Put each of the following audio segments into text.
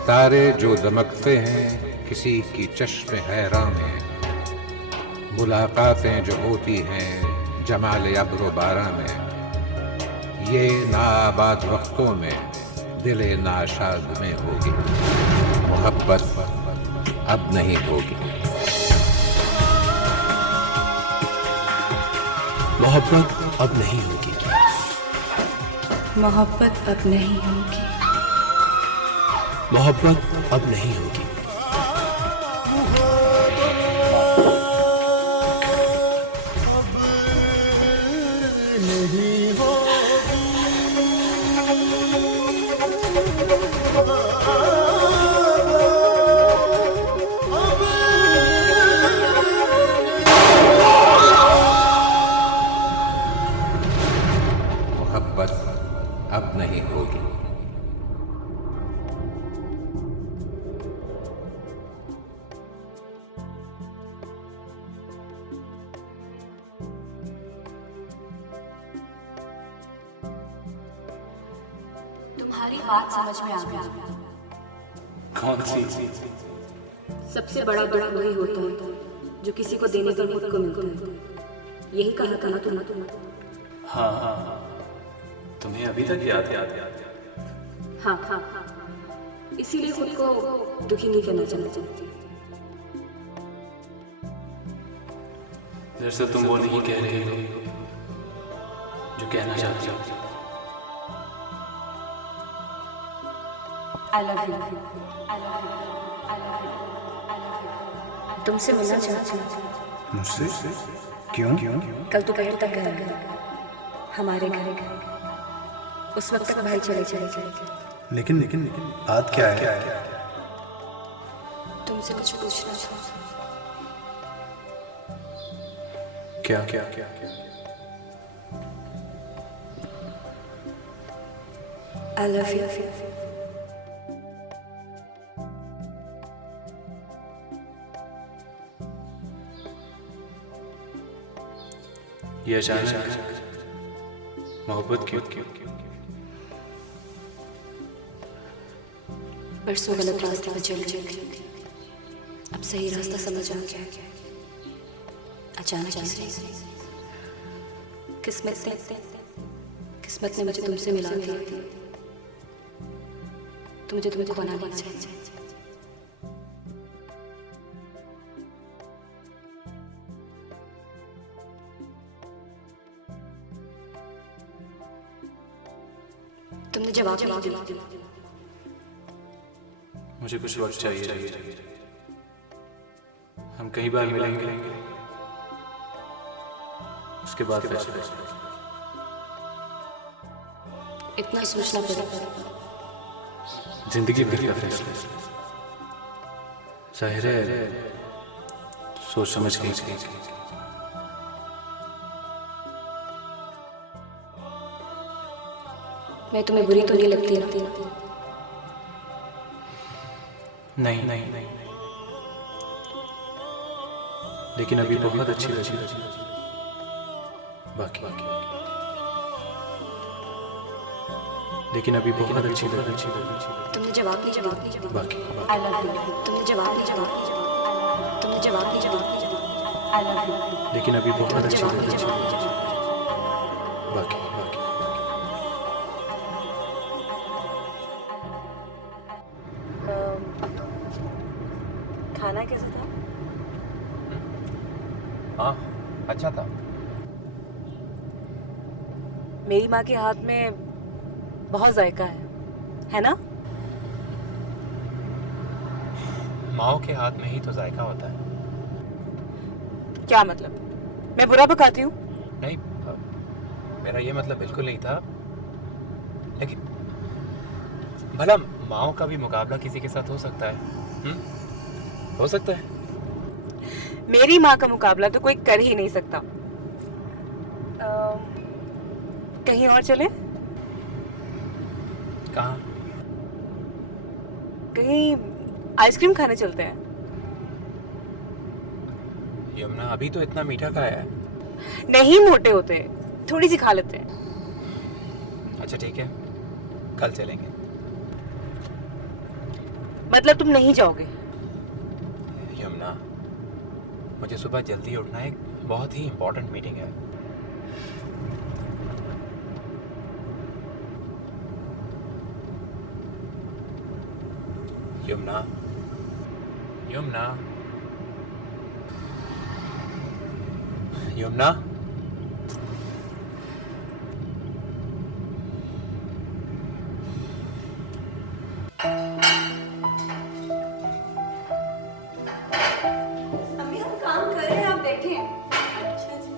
सितारे जो दमकते हैं किसी की चश्मे हैरां में, मुलाकातें जो होती हैं जमाल अब्र बारां में, ये नाआबाद वक्तों में दिले नाशाद में होगी, मोहब्बत अब नहीं होगी। मोहब्बत अब नहीं होगी। मोहब्बत अब नहीं होगी। मोहब्बत अब नहीं होगी। मोहब्बत अब नहीं होगी। तुम्हारी बात समझ में आ गई। कौन सी? सबसे बड़ा दुख वही होता है जो किसी को देने पर खुद को मिलता है। यही कहा था ना तुम। हाँ हाँ, तुम्हें अभी तक याद है? हाँ हाँ, इसीलिए खुद को दुखी नहीं करना चाहती। दरअसल तुम वो नहीं कह रही हो जो कहना चाहती हो। I love you. I love you. I love you. I love you. तुमसे मिलना चाहती हूँ। मुझसे? क्यों? कल दोपहर तक घर गए, हमारे घर। उस वक्त तक भाई चले। लेकिन बात क्या है? तुमसे कुछ पूछना था। क्या? I love you. ये अचानक मोहब्बत क्यों? परसों गलत रास्ते पर चल गई, अब सही रास्ता समझ आ गया। अचानक किस्मत ने मुझे तुमसे मिला दिया, तो मुझे तुम्हें खोना नहीं चाहिए। तुमने जवाब नहीं दिया। मुझे कुछ वक्त चाहिए। हम कई बार मिलेंगे, उसके बाद फैसला। इतना सोचना पड़ेगा। जिंदगी भर का फैसला। जाहिर है सोच समझ के। मैं तुम्हें बुरी तो नहीं लगती ना? नहीं, लेकिन अभी बहुत अच्छी लगी। बाकी लेकिन अभी बहुत अच्छी लगी। तुमने जवाब नहीं। बाकी I love you. तुमने जवाब नहीं। I love you. लेकिन अभी बहुत अच्छी जवाब लगी। नहीं। बाकी खाना कैसा था? हाँ, अच्छा था। मेरी माँ के हाथ में बहुत जायका है ना? माओ के हाथ में ही तो जायका होता है। क्या मतलब? मैं बुरा पकाती हूँ? नहीं, मेरा ये मतलब बिल्कुल नहीं था, लेकिन भला माओ का भी मुकाबला किसी के साथ हो सकता है? हो सकता है। मेरी माँ का मुकाबला तो कोई कर ही नहीं सकता। कहीं और चले? कहाँ? कहीं आइसक्रीम खाने चलते हैं। यमुना, अभी तो इतना मीठा खाया है। नहीं मोटे होते, थोड़ी सी खा लेते हैं। अच्छा ठीक है, कल चलेंगे। मतलब तुम नहीं जाओगे? यमुना, मुझे सुबह जल्दी उठना है, एक बहुत ही इम्पोर्टेंट मीटिंग है। यमुना, यमुना, यमुना, अम्मी हम काम कर रहे हैं, आप देखें। अच्छा जी।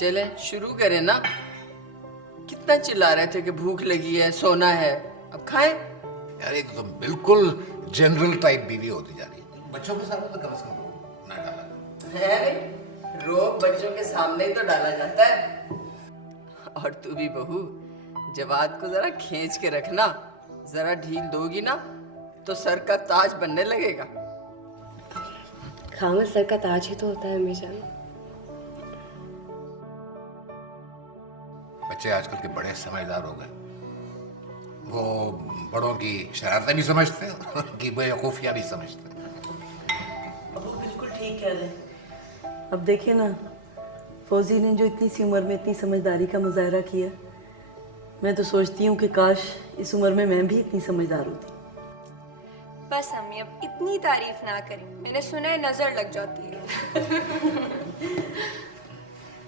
चले शुरू करें ना। कितना चिल्ला रहे थे कि भूख लगी है, सोना है, अब खाएं। यार एक तो बिल्कुल जनरल टाइप बीवी होती जा रही है। बच्चों के सामने तो कम से कम रोब ना डाला करो। है भाई, रोब बच्चों के सामने ही तो डाला जाता है। और तू भी बहू, जवाद को जरा खींच के रखना, जरा ढील दोगी ना तो सर का ताज बनने लगेगा। खामद सर का ताज ही तो होता है अम्मी जान। बच्चे आजकल के बड़े समझदार हो गए। वो बड़ों की शरारतें भी समझते हैं, उनकी बेवकूफियां भी समझते हैं। अब वो बिल्कुल ठीक कह रहे हैं। अब देखिए ना, फौजी ने जो इतनी सी उम्र में इतनी समझदारी का मुजाहरा किया, मैं तो सोचती हूँ कि काश इस उम्र में मैं भी इतनी समझदार होती। बस अम्मी अब इतनी तारीफ ना करें, मैंने सुना है नजर लग जाती है।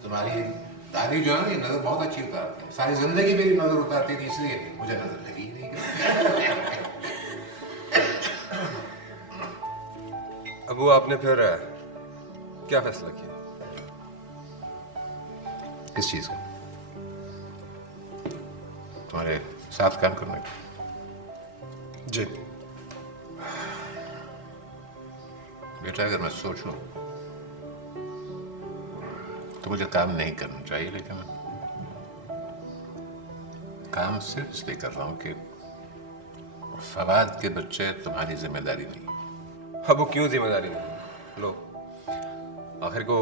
तुम्हारी तारीफ जो है ना, ये नजर बहुत अच्छी उतारती है। सारी जिंदगी मेरी नजर उतारती थी, इसलिए मुझे नजर लगी ही नहीं। अबू, आपने फिर क्या फैसला किया? किस चीज का? तुम्हारे साथ काम करने का? जी। बेटा, अगर मैं सोचूं तो मुझे काम नहीं करना चाहिए, लेकिन काम सिर्फ इसलिए कर रहा हूं कि फवाद के बच्चे तुम्हारी जिम्मेदारी नहीं। अबू, क्यों जिम्मेदारी नहीं? लो, आखिर को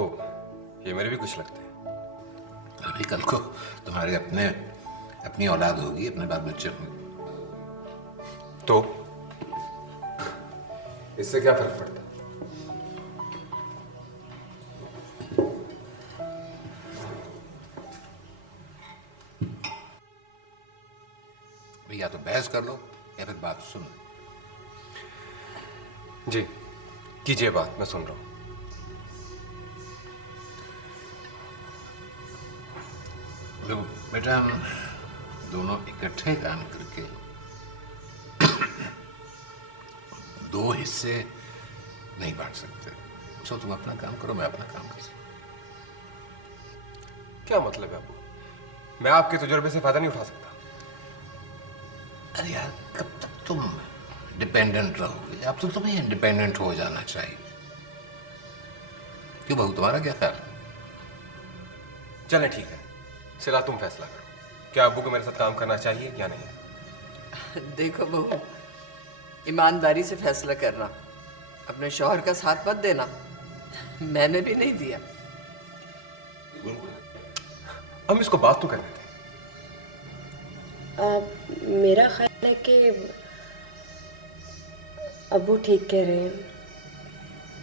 ये मेरे भी कुछ लगते हैं। अभी कल को तुम्हारे अपनी औलाद होगी, अपने बाल बच्चे होंगे। तो इससे क्या फर्क पड़ता? या तो बहस कर लो या फिर बात सुन। जी, कीजिए बात, मैं सुन रहा हूं। देखो बेटा, हम दोनों इकट्ठे काम करके दो हिस्से नहीं बांट सकते। सो तुम अपना काम करो, मैं अपना काम कर सकता। क्या मतलब है अबू? मैं आपके तजुर्बे से फायदा नहीं उठा सकता? अरे यार, कब तक तुम डिपेंडेंट रहोगे? अब तो तुम्हें इंडिपेंडेंट हो जाना चाहिए। क्यों बहू, तुम्हारा क्या ख्याल है? चलें, ठीक है, सिला तुम फैसला करो। क्या अबू को मेरे साथ काम करना चाहिए या नहीं? देखो बहू, ईमानदारी से फैसला करना, अपने शौहर का साथ मत देना। मैंने भी नहीं दिया। हम इसको बात तो करने थे। मेरा ख्याल है कि अब्बू ठीक कह रहे हैं।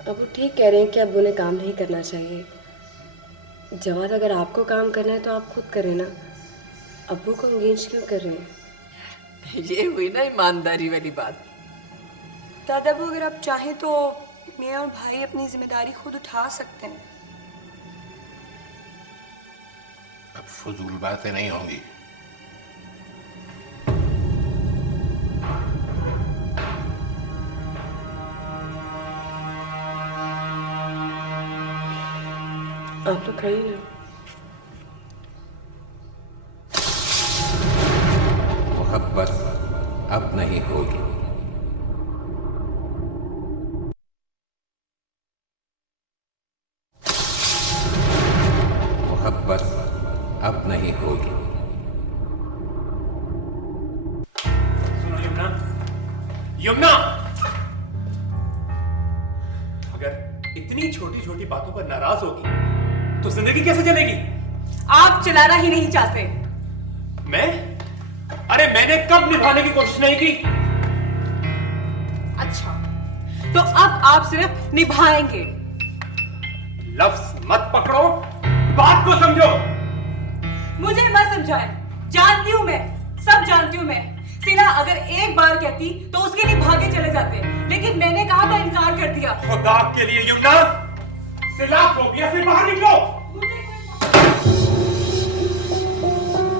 अब्बू ठीक कह रहे हैं कि अब्बू ने काम नहीं करना चाहिए। जवाद, अगर आपको काम करना है तो आप खुद करें ना, अब्बू को एंगेज क्यों कर रहे हैं? ये हुई ना ईमानदारी वाली बात। दादा अबू, अगर आप चाहें तो मैं और भाई अपनी जिम्मेदारी खुद उठा सकते हैं। अब फजूल बातें नहीं होंगी। आप तो खाइए ना। वो नहीं होगी। मोहब्बत अब नहीं होगी। सुनो यमुना, यमुना, अगर इतनी छोटी छोटी बातों पर नाराज होगी तो जिंदगी कैसे चलेगी? आप चलाना ही नहीं चाहते। मैं? अरे मैंने कब निभाने की कोशिश नहीं की? अच्छा, तो अब आप सिर्फ निभाएंगे। लफ्ज मत पकड़ो, बात को समझो। मुझे मत समझाएं, जानती हूँ मैं, सब जानती हूँ मैं। सिला अगर एक बार कहती तो उसके लिए भागे चले जाते, लेकिन मैंने कहा था, इनकार कर दिया। खुदा के लिए यमुना, सिला फोबिया से बाहर निकलो।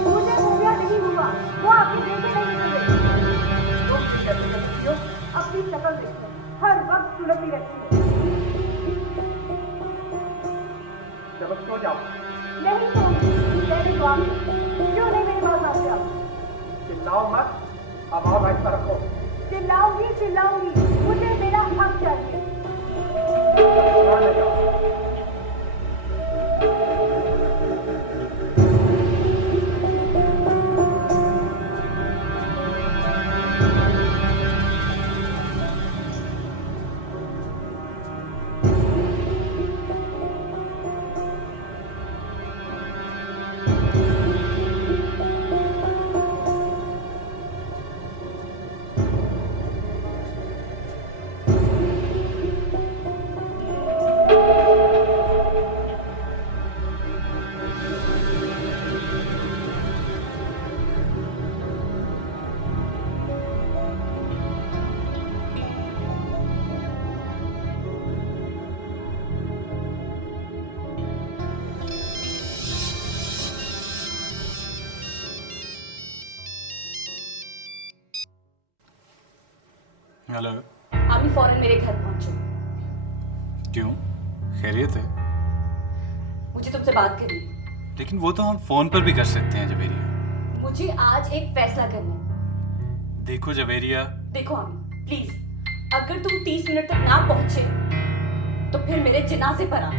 मुझे फोबिया नहीं हुआ, वो आपकी बेटे नहीं हुए। लोग भी डरने लगती हो, अपनी शक्ल देखकर हर वक्त सुलगती रहती है। जब सो जाओ। नहीं तो मैंने जवाब क्यों नहीं मेरी बात मानते आप? चिल्लाओ मत, आवाज आहिस्ता रखो। चिल्लाऊंगी चिल्लाऊंगी, मुझे मेरा हक चाहिए। हेलो। अभी फौरन मेरे घर पहुंचो। क्यों, खैरियत है? मुझे तुमसे बात करनी। लेकिन वो तो हम फोन पर भी कर सकते हैं जवेरिया। मुझे आज एक फैसला करना है। देखो जवेरिया। देखो आमी, प्लीज, अगर तुम 30 मिनट तक ना पहुंचे तो फिर मेरे जनाजे पर आ।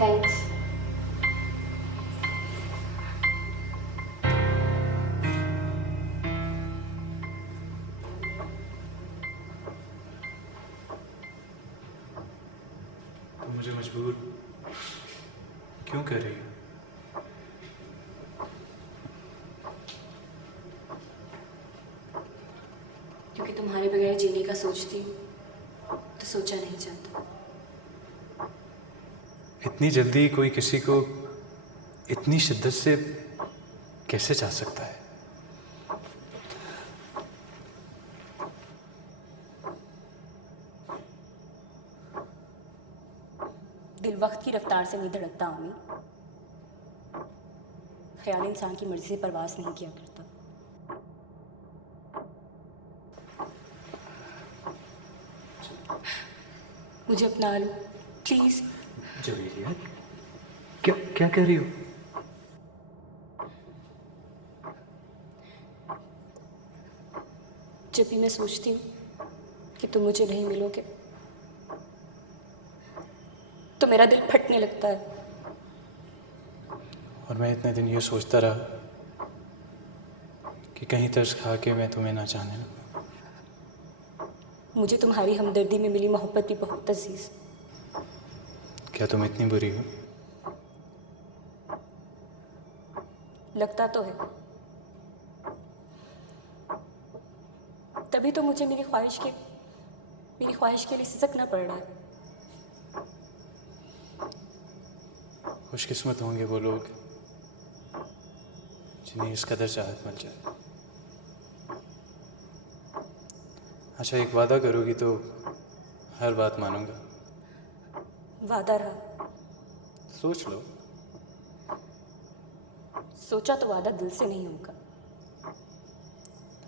थैंक्स। तुम मुझे मजबूर क्यों कर रही हो? क्योंकि तुम्हारे बगैर जीने का सोचती हूँ तो सोचा नहीं जाता। इतनी जल्दी कोई किसी को इतनी शिद्दत से कैसे चाह सकता है? दिल वक्त की रफ्तार से नहीं धड़कता आमी। ख्याल इंसान की मर्जी से परवास नहीं किया करता। मुझे अपना लो प्लीज। जवेरिया, क्या क्या कह रही हो? जब भी मैं सोचती हूँ कि तुम मुझे नहीं मिलोगे तो मेरा दिल फटने लगता है। और मैं इतने दिन ये सोचता रहा कि कहीं तरस खा के मैं तुम्हें ना चाहने लगूं। मुझे तुम्हारी हमदर्दी में मिली मोहब्बत भी बहुत अजीज। क्या तुम इतनी बुरी हो? लगता तो है, तभी तो मुझे मेरी ख्वाहिश के लिए सिसकना पड़ रहा है। खुशकिस्मत होंगे वो लोग जिन्हें इस कदर चाहत मिल जाए। अच्छा, एक वादा करोगी तो हर बात मानूंगा। वादा रहा। सोच लो। सोचा तो वादा दिल से नहीं होगा।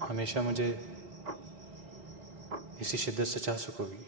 हमेशा मुझे इसी शिद्दत से चाह सकोगी।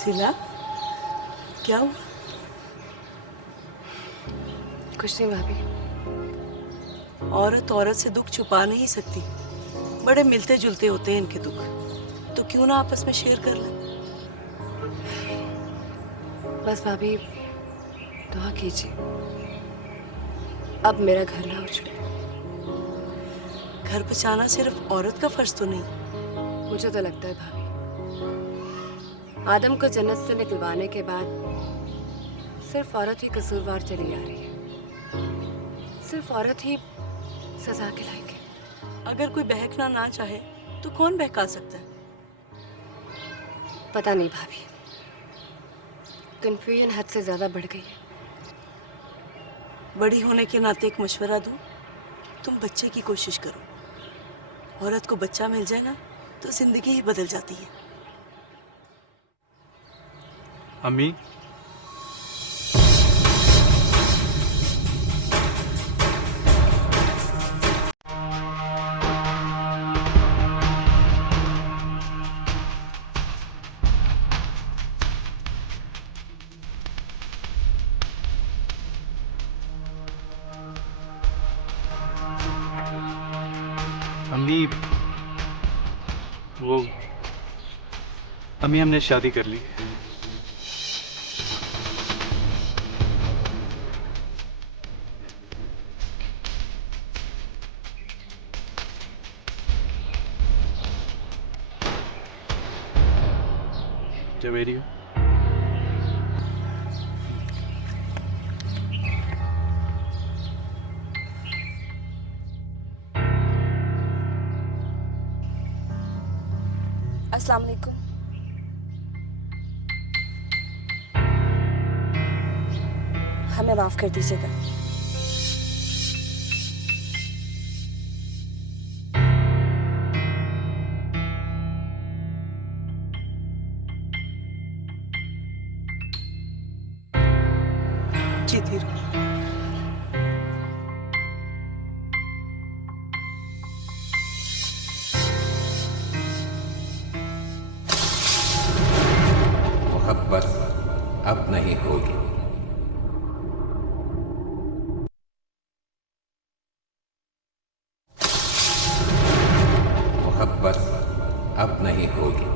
सिला, क्या हुआ? कुछ नहीं भाभी। औरत औरत से दुख छुपा नहीं सकती। बड़े मिलते जुलते होते हैं इनके दुख, तो क्यों ना आपस में शेयर कर लें। बस भाभी दुआ कीजिए, अब मेरा घर ना उजड़े। घर बचाना सिर्फ औरत का फर्ज तो नहीं। मुझे तो लगता है भाभी, आदम को जन्नत से निकलवाने के बाद सिर्फ औरत ही कसूरवार चली आ रही है। सिर्फ औरत ही सजा के लायक है। अगर कोई बहकना ना चाहे तो कौन बहका सकता है? पता नहीं भाभी, कंफ्यूजन हद से ज्यादा बढ़ गई है। बड़ी होने के नाते एक मशवरा दूं, तुम बच्चे की कोशिश करो। औरत को बच्चा मिल जाए ना तो जिंदगी ही बदल जाती है। अम्मी, अम्मी, वो अम्मी हमने शादी कर ली है। जो मेरी हो। अस्सलाम वालेकुम। हमें माफ कर दीजिएगा। जी धीरू। मोहब्बत अब नहीं होगी। मोहब्बत अब नहीं होगी।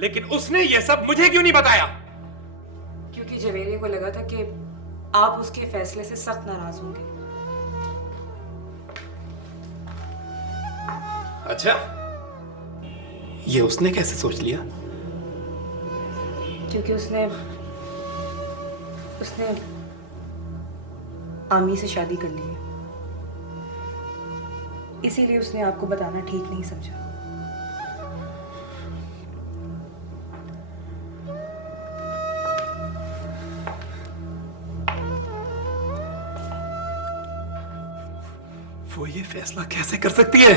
लेकिन उसने ये सब मुझे क्यों नहीं बताया? क्योंकि जवेरिया को लगा था कि आप उसके फैसले से सख्त नाराज होंगे। अच्छा, ये उसने कैसे सोच लिया? क्योंकि उसने आमी से शादी कर ली है, इसीलिए उसने आपको बताना ठीक नहीं समझा। वो ये फैसला कैसे कर सकती है?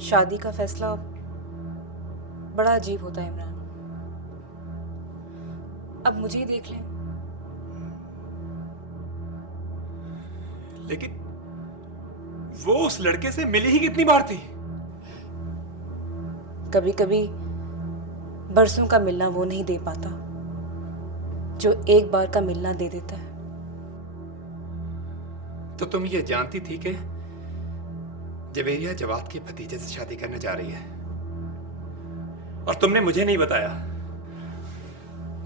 शादी का फैसला बड़ा अजीब होता है इमरान। अब मुझे ही देख लें। लेकिन वो उस लड़के से मिली ही कितनी बार थी? कभी कभी बरसों का मिलना वो नहीं दे पाता जो एक बार का मिलना दे देता है। तो तुम ये जानती थी कि जवेरिया जवाद के भतीजे से शादी करने जा रही है, और तुमने मुझे नहीं बताया?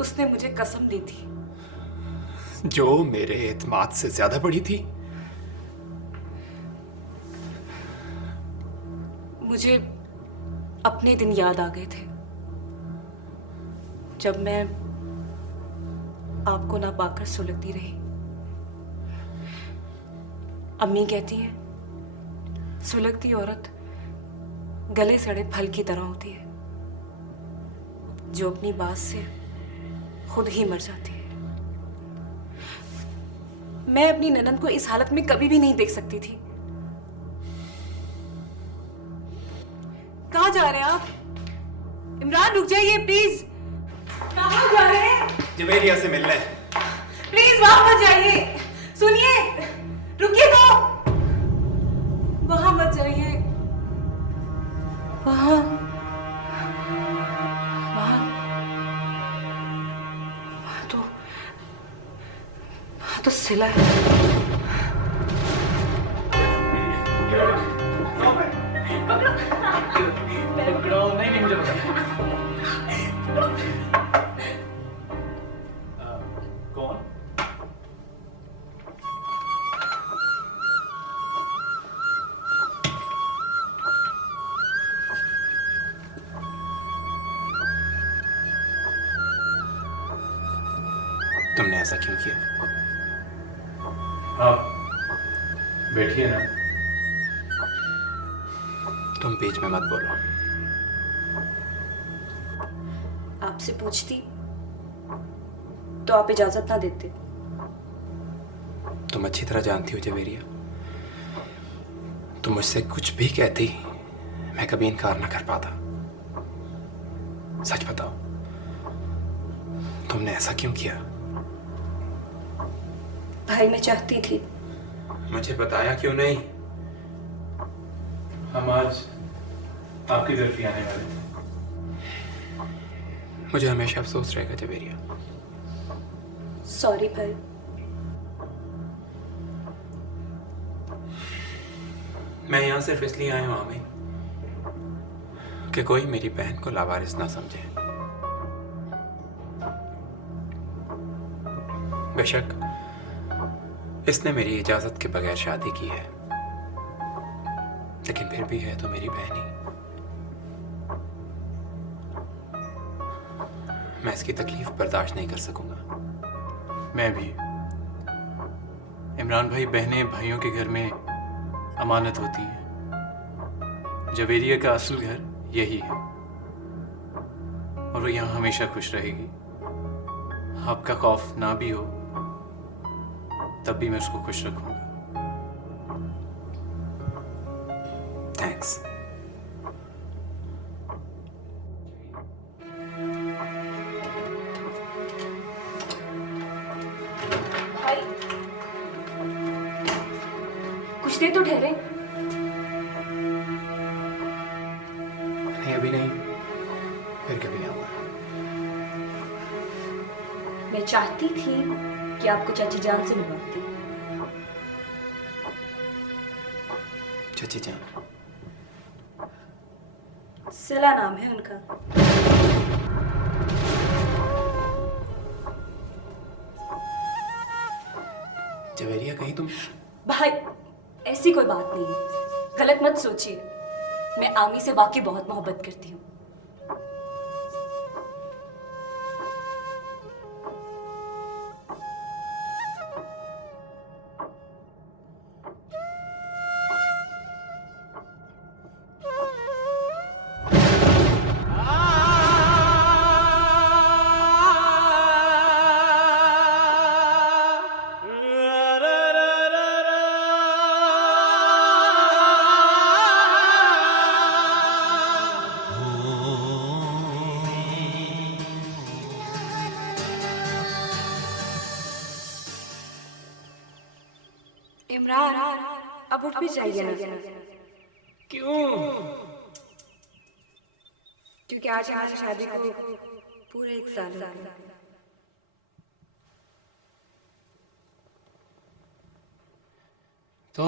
उसने मुझे कसम दी थी जो मेरे एतमाद से ज्यादा बड़ी थी। मुझे अपने दिन याद आ गए थे जब मैं आपको ना पाकर सुलगती रही। अम्मी कहती हैं सुलगती औरत गले सड़े फल की तरह होती है जो अपनी बात से खुद ही मर जाती है। मैं अपनी ननद को इस हालत में कभी भी नहीं देख सकती थी। कहाँ जा रहे हैं आप? इमरान रुक जाइए प्लीज। कहाँ जा रहे हैं? जवेरिया से मिलने। प्लीज वहां मत जाइए। सुनिए, रुकिए तो। वहां मत जाइए। वहां तो सिला है। कौन? तुमने ऐसा क्यों किया? आप बैठिए ना। तुम बीच में मत बोलो। आपसे पूछती तो आप इजाजत ना देते। तुम अच्छी तरह जानती हो जवेरिया, तुम मुझसे कुछ भी कहती मैं कभी इनकार ना कर पाता। सच बताओ, तुमने ऐसा क्यों किया? भाई मैं चाहती थी। मुझे बताया क्यों नहीं? हम आज आपकी तरफ ही आने वाले थे। मुझे हमेशा अफसोस रहेगा जवेरिया। सॉरी भाई। मैं यहाँ सिर्फ इसलिए आया हूँ आमी कि कोई मेरी बहन को लावारिस ना समझे। बेशक इसने मेरी इजाजत के बगैर शादी की है, लेकिन फिर भी है तो मेरी बहन ही। मैं इसकी तकलीफ बर्दाश्त नहीं कर सकूंगा। मैं भी। इमरान भाई, बहनें भाइयों के घर में अमानत होती हैं। जवेरिया का असल घर यही है और वो यहाँ हमेशा खुश रहेगी। आपका खौफ ना भी हो तब भी मैं उसको खुश रखूंगा। थैंक्स। भाई कुछ देर तो ठहरे। नहीं, अभी नहीं, फिर कभी आऊंगा। मैं चाहती थी कि आपको चाची जान से मिलवाती। चाची जान? सिला नाम है उनका। जवेरिया कहीं तुम भाई ऐसी कोई बात नहीं है, गलत मत सोचिए। मैं आमी से वाकई बहुत मोहब्बत करती हूँ। इमरान अब उठ भी जाइए ना। क्यों? क्योंकि आज हमारी शादी को पूरे 1 साल हो गए। तो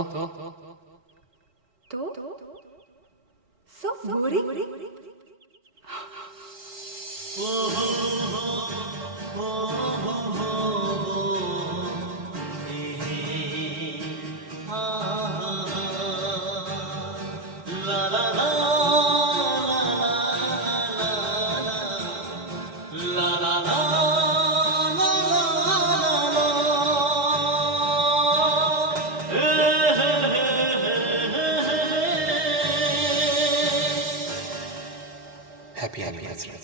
so boring. Happy anniversary.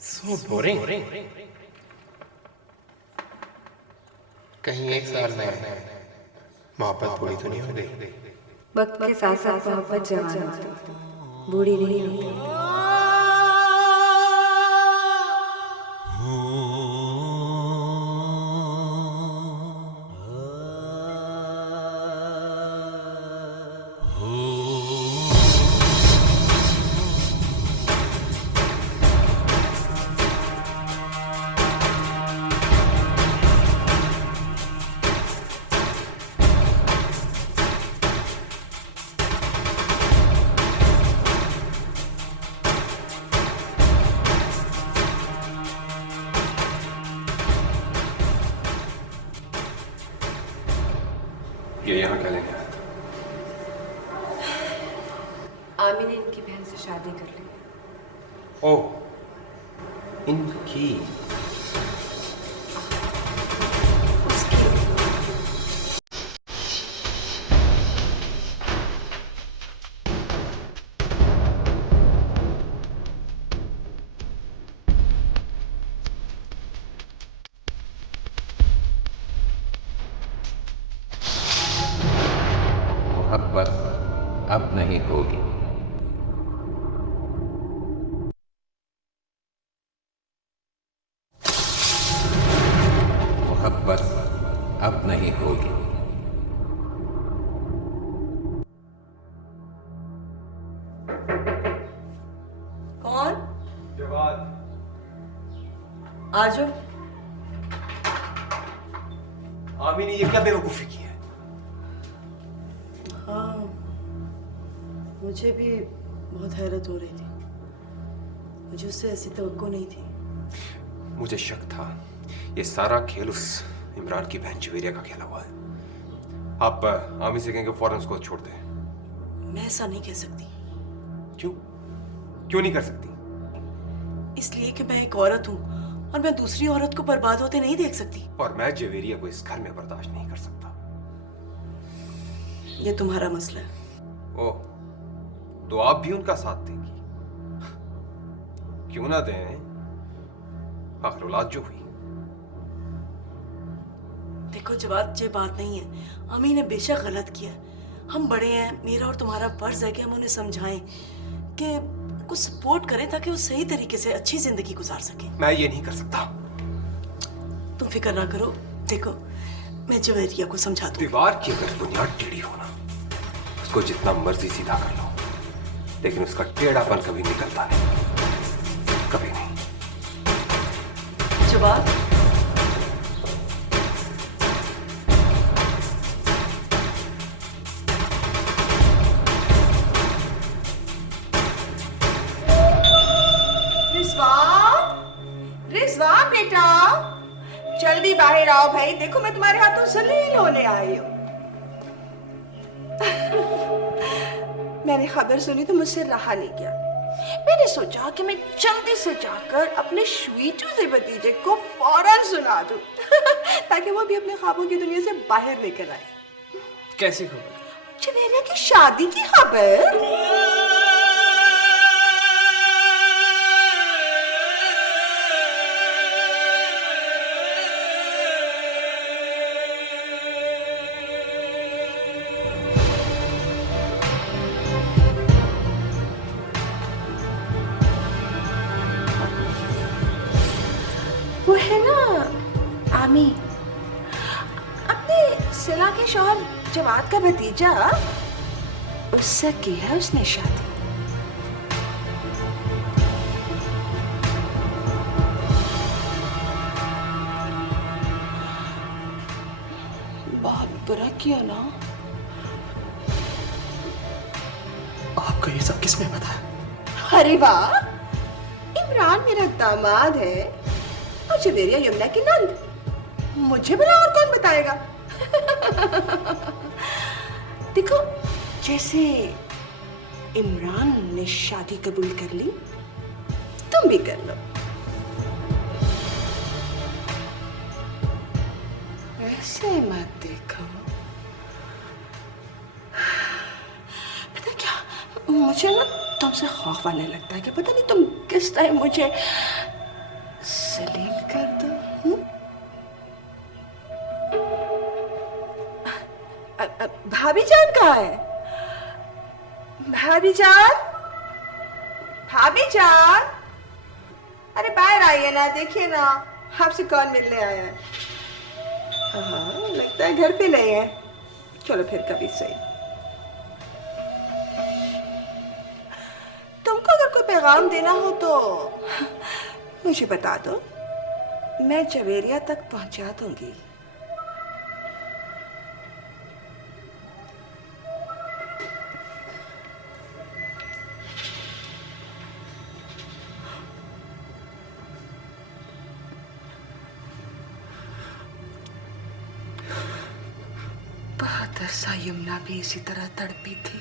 So boring. कहीं 1 साल में मोहब्बत पूरी तो नहीं हो गई? वक्त के साथ साथ मोहब्बत जवान होती है, बूढ़ी नहीं होती। ये यहाँ क्या लेने आया था? आमी ने इनकी बहन से शादी कर ली। ओह, इनकी। मोहब्बत अब नहीं होगी। मोहब्बत अब नहीं होगी। कौन? जवाद। आ जाओ। आमी ने ये क्या बेवकूफी की है? हाँ, मुझे भी बहुत हैरत हो रही थी। मुझे उससे ऐसी तवक्को नहीं थी। मुझे शक था ये सारा खेल उस इमरान की बहन जवेरिया का खेला हुआ है। आप आमी से कहेंगे फौरन उसको छोड़ दें। मैं ऐसा नहीं कह सकती। क्यों? क्यों नहीं कर सकती? इसलिए कि मैं एक औरत हूँ और मैं दूसरी औरत को बर्बाद होते नहीं देख सकती। और मैं जवेरिया को इस घर में बर्दाश्त नहीं कर सकता। ये तुम्हारा मसला है। ओह, तो आप भी उनका साथ देंगी? क्यों ना दें? आखिर औलाद जो हुई। देखो जवाब, ये बात नहीं है। अमी ने बेशक गलत किया। हम बड़े हैं, मेरा और तुम्हारा फर्ज है कि हम उन्हें समझाएं कि कुछ सपोर्ट करें ताकि वो सही तरीके से अच्छी जिंदगी गुजार सके। मैं ये नहीं कर सकता। तुम फिक्र ना करो। देखो, मैं जवेरिया को समझा दूं। दीवार की अगर बुनियाद टेढ़ी हो ना, उसको जितना मर्जी सीधा कर लो, लेकिन उसका टेढ़ापन कभी निकलता नहीं, कभी नहीं। जवाब, बाहर आओ भाई, देखो मैं तुम्हारे हाथों जलील होने आई हूँ। मैंने खबर सुनी तो मुझसे रहा नहीं गया। मैंने सोचा कि मैं जल्दी से जाकर अपने स्वीटू से भतीजे को फौरन सुना दूं ताकि वो भी अपने ख्वाबों की दुनिया से बाहर निकल आए। कैसी खबर? जवेरिया की शादी की खबर। वो है ना आमी, अपने सिला के शौहर जवाद का भतीजा, उससे की है उसने शादी। बहुत बुरा किया ना। आपको ये सब किसने बताया? अरे वाह, इमरान मेरा दामाद है और जवेरिया यमुना की नंद। मुझे भला और कौन बताएगा? देखो, जैसे इमरान ने शादी कबूल कर ली, तुम भी कर लो। ऐसे मत देखो। पता क्या, मुझे ना तुमसे खौफ आने लगता है कि पता नहीं तुम किस टाइम मुझे सलील कर दो। भाभी जान कहाँ है? भाभी जान, भाभी जान, अरे बाहर आइए ना, देखिए ना आपसे कौन मिलने आया है। हाँ, लगता है घर पे नहीं है। चलो फिर कभी सही। तुमको अगर कोई पैगाम देना हो तो मुझे बता दो, मैं जवेरिया तक पहुंचा दूंगी। बहुत अरसा यमुना भी इसी तरह तड़पी थी।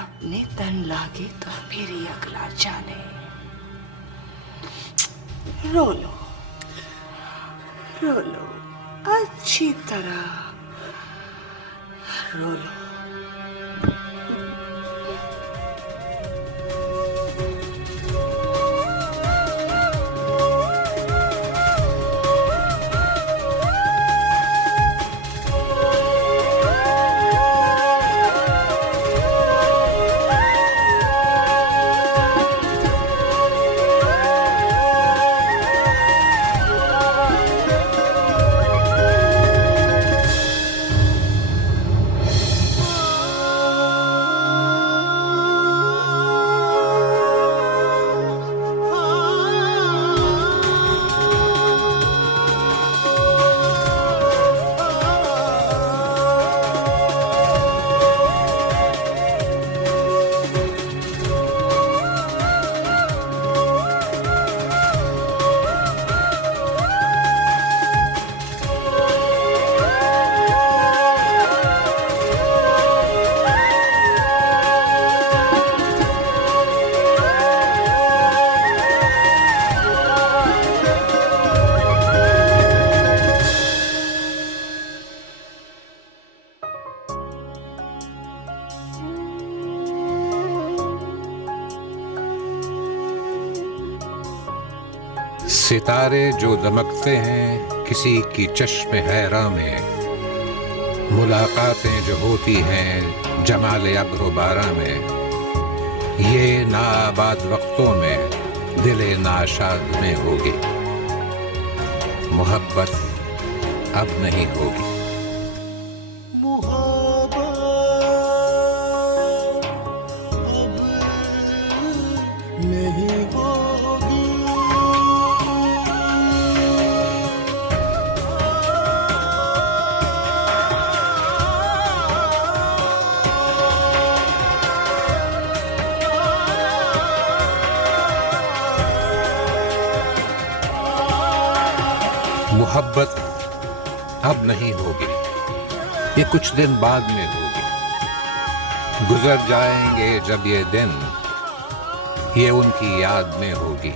अपने तन लागे तो फिर ही अगला जाने। रो लो, रो लो, अच्छी तरह रो लो। सितारे जो दमकते हैं किसी की चश्मे हैरा में, मुलाकातें जो होती हैं जमाले अब्र बारा में, ये नाआबाद वक्तों में दिले नाशाद में होगी, मोहब्बत अब नहीं होगी। मोहब्बत अब नहीं होगी, ये कुछ दिन बाद में होगी। गुजर जाएंगे जब ये दिन, ये उनकी याद में होगी।